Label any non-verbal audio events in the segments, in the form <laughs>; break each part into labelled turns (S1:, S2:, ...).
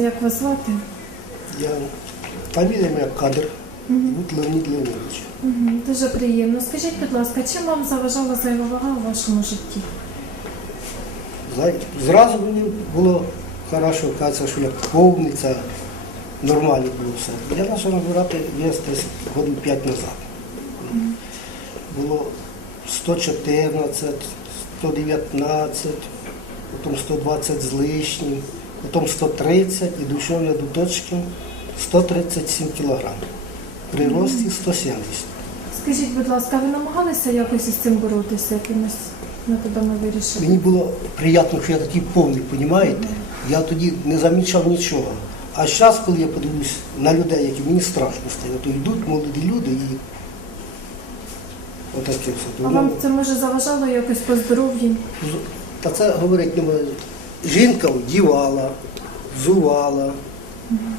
S1: як вас звати?
S2: Я фамілія моя кадр, Гуд Леонід Леонідович.
S1: Мгм, Дуже приємно. Скажіть, будь ласка, чим вам заважала зайва вага у вашому житті?
S2: Зразу мені було хорошо, кажеться, що я повний, це нормально було все. Я почав набирати вес десь годин 5 назад. Було 114, 119, потім 120 з лишнім, потім 130 і дійшов я до точки 137 кг. При рості 170.
S1: Скажіть, будь ласка, ви намагалися якось із цим боротися, якимось методами вирішити?
S2: Мені було приємно, що я такий повний, розумієте? Я тоді не замічав нічого. А зараз, коли я подивлюсь на людей, які мені страшно стає, то йдуть молоді люди і отаке все.
S1: А вам це може заважало якось по здоров'ю?
S2: Та це говорить не можна. Жінка одівала, взувала,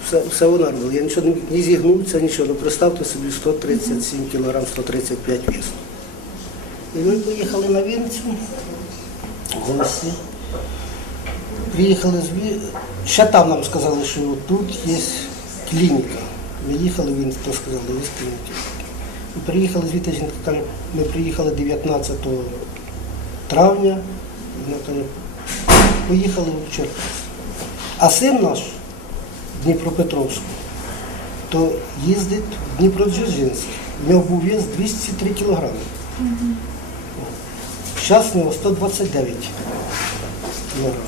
S2: все, все вона робила. Я нічого не, зігнувся, нічого. Ну представте собі 137 кг, 135 весу. І ми поїхали на Вінницю, гості. Приїхали з Ві- Ще там нам сказали, що тут є клініка. Ми їхали, він то сказали, є клініка. І приїхали звідти, жінка каже, ми приїхали 19 травня, вона каже, поїхали в Черкас. А син наш в Дніпропетровську, то їздить в Дніпродзержинськ. У нього був вес 203 кілограми. Зараз у нього 129 кілограмів.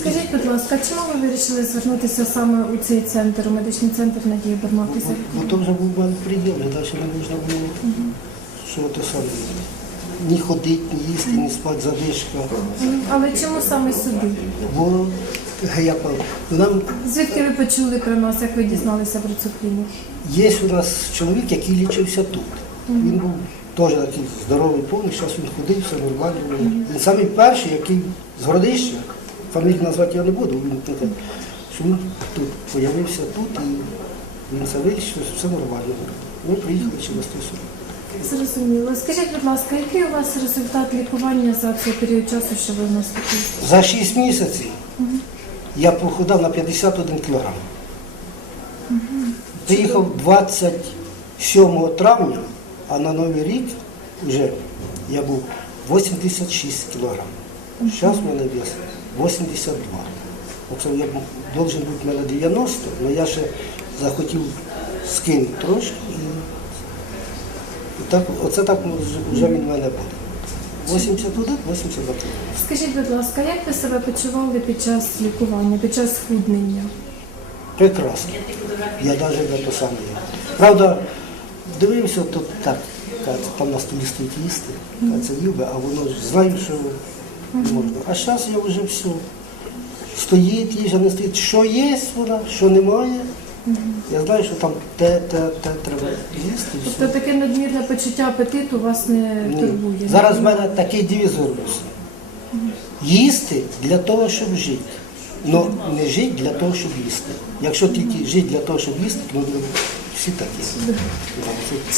S1: Скажіть, будь ласка, чому ви вирішили звернутися саме у цей центр, у медичний центр Надії Барматися?
S2: Бо то вже був мене приділ, далі не можна було, що ти сам ні ходити, ні їсти, ні спати, задишка.
S1: Але чому саме сюди?
S2: Бо як вам, нам
S1: Звідки ви почули про нас, як ви дізналися про цю клініку?
S2: є у нас чоловік, який лічився тут. Він був теж такий здоровий, повний, зараз він ходив, все нормально. Він самий перший, який з Городища, фамілію назвати я не буду, він таке, що він тут з'явився тут і він вирішив, що все нормально. Ми приїхали через те сюди.
S1: Зрозуміло. Скажіть, будь ласка, який у вас результат лікування за цей період часу, що ви в нас такі?
S2: За 6 місяців я похудав на 51 кілограм. Приїхав 27 травня, а на Новий рік вже я був 86 кілограм. Зараз в мене вес 82. Оце я був- должен бути в мене 90, але я ще захотів скинути трошки. І так, оце так вже він мене буде. 81, 82 кілограм.
S1: Скажіть, будь ласка, як ви себе почували під час лікування, під час схуднення?
S2: Прекрасно. Я навіть не то саме. Правда, дивився, то так, там на столі стоїть їсти, це їв би, а воно ж знаю, що можна. А зараз я вже все. Стоїть, їжа не стоїть. Що є вона, що немає. Я знаю, що там те, те, те треба їсти.
S1: Тобто таке надмірне почуття апетиту вас не
S2: Ні.
S1: турбує?
S2: Зараз в мене такий девіз виробився. Їсти для того, щоб жити. Ну не жити для того, щоб їсти. Якщо тільки жити для того, щоб їсти, то ми всі такі.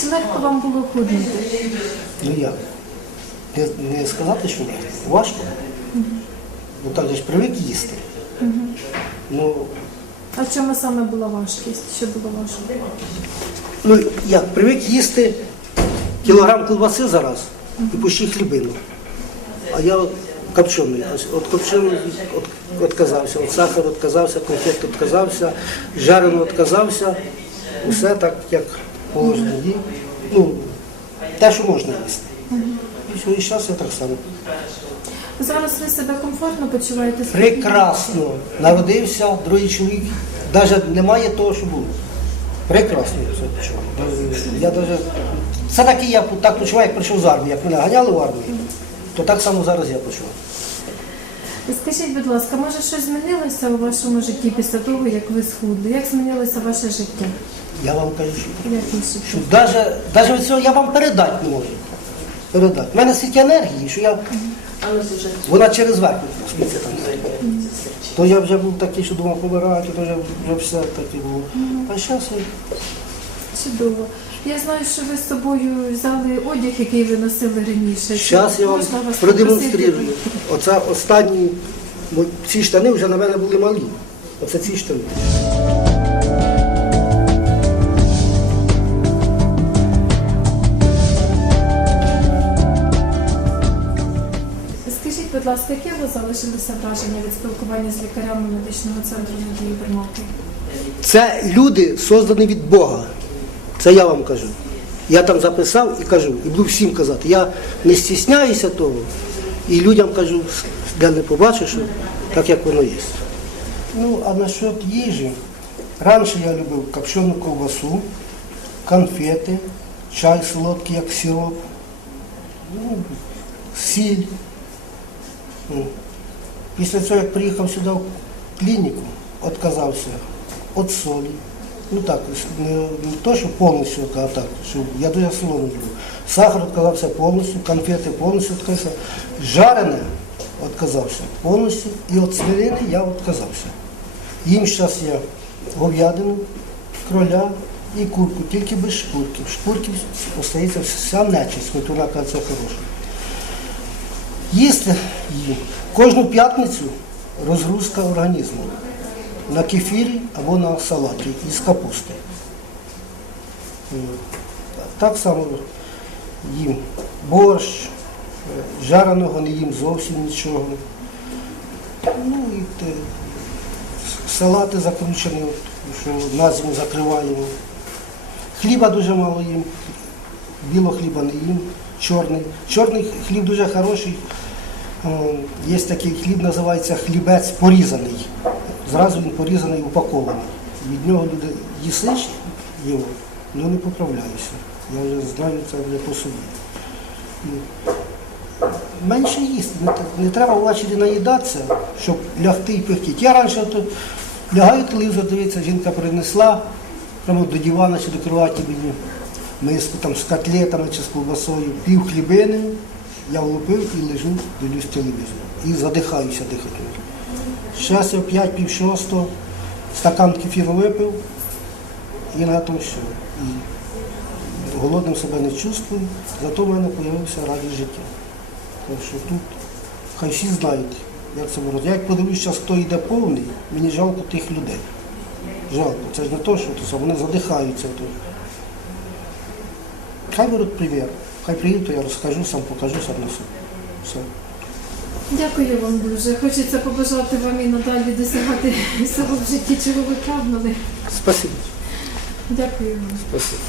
S1: Чи легко вам було худнути?
S2: Ну як? Не, не сказати, що. Важко. Бо так же ж привик їсти. Ну,
S1: А в чому саме була важкість? Що було важко?
S2: ну як, привик їсти кілограм колбаси зараз і почти хлібину. А я копчений. От копчений от, відказався, від сахару відказався, конфет відказався, жареного відказався. Усе так, як положено. Ну, те, що можна їсти. І все, і зараз я так само.
S1: Зараз ви себе комфортно почуваєте?
S2: Прекрасно. Народився, другий чоловік. Навіть немає того, що було. Прекрасно я все почуваю. Я даже... Це так і я так почуваю, як прийшов з армії. Як мене ганяли в армію, то так само зараз я почуваю.
S1: Скажіть, будь ласка, може щось змінилося у вашому житті після того, як ви схудли? Як змінилося ваше життя?
S2: Я вам кажу, що, що навіть, навіть від цього я вам передати не можу. Передати. У мене стільки енергії, що я. Вона через верх не там. То я вже був такий, що думав помирати, то вже, вже все таке було. А зараз я
S1: Чудово. Я знаю, що ви з собою взяли одяг, який ви носили раніше.
S2: Зараз я вам продемонструю. Оце останні, ці штани вже на мене були малі. Оце ці штани.
S1: Ласка, яке у вас залишилося враження від спілкування з лікарями медичного центру Надії Бермалки?
S2: Це люди создані від Бога. Це я вам кажу. Я там записав і кажу, і буду всім казати. Я не стісняюся того і людям кажу, де не побачу, що так як воно є. Ну, а насчет їжі, раніше я любив копчену ковбасу, конфети, чай солодкий, як сироп, ну, сіль. Після цього, як приїхав сюди в клініку, відказався від солі. Ну так, не, не то, що повністю, а так, що я дуже солоно люблю. Сахар відказався повністю, конфети повністю відказався. Жарене відказався повністю. І від свинини я відказався. Їм зараз я говядину, кроля і курку, тільки без шкурки. В шкурки остається вся нечисть, хоч вона каже, це хороша. Їсти їм. Кожну п'ятницю розгрузка організму на кефірі або на салаті із капусти. Так само їм борщ, жареного не їм зовсім нічого. Ну і те, салати закручені, що на зиму закриваємо. Хліба дуже мало їм, білого хліба не їм, чорний. Чорний хліб дуже хороший. Е, Є такий хліб, називається хлібець порізаний. Зразу він порізаний, упакований. Від нього люди їсиш його, ну не поправляєшся. Я вже знаю це вже по собі. Менше їсти, не, не треба ввечері наїдатися, щоб лягти і пихтіти. Я раніше то лягаю телевізор, дивиться, жінка принесла прямо до дивана чи до кроваті мені миску там з котлетами чи з колбасою, пів хлібини, я влупив і лежу, дивлюсь телевізор. І задихаюся дихати. Зараз я в 5 пів шостого, стакан кефіру випив і на тому все. І голодним себе не чувствую, зато в мене з'явився радість життя. Так що тут хай всі знають, як це боротися. Я як подивлюсь, зараз, хто йде повний, мені жалко тих людей. Жалко. Це ж не то, що вони задихаються. Хай беруть примір. Хай приїдуть, я розкажу, сам покажу, сам несу. Все.
S1: Дякую вам дуже. Хочеться побажати вам і надалі досягати <laughs> всього в житті, чого ви прагнули.
S2: Спасибо.
S1: Дякую вам.
S2: Спасибо.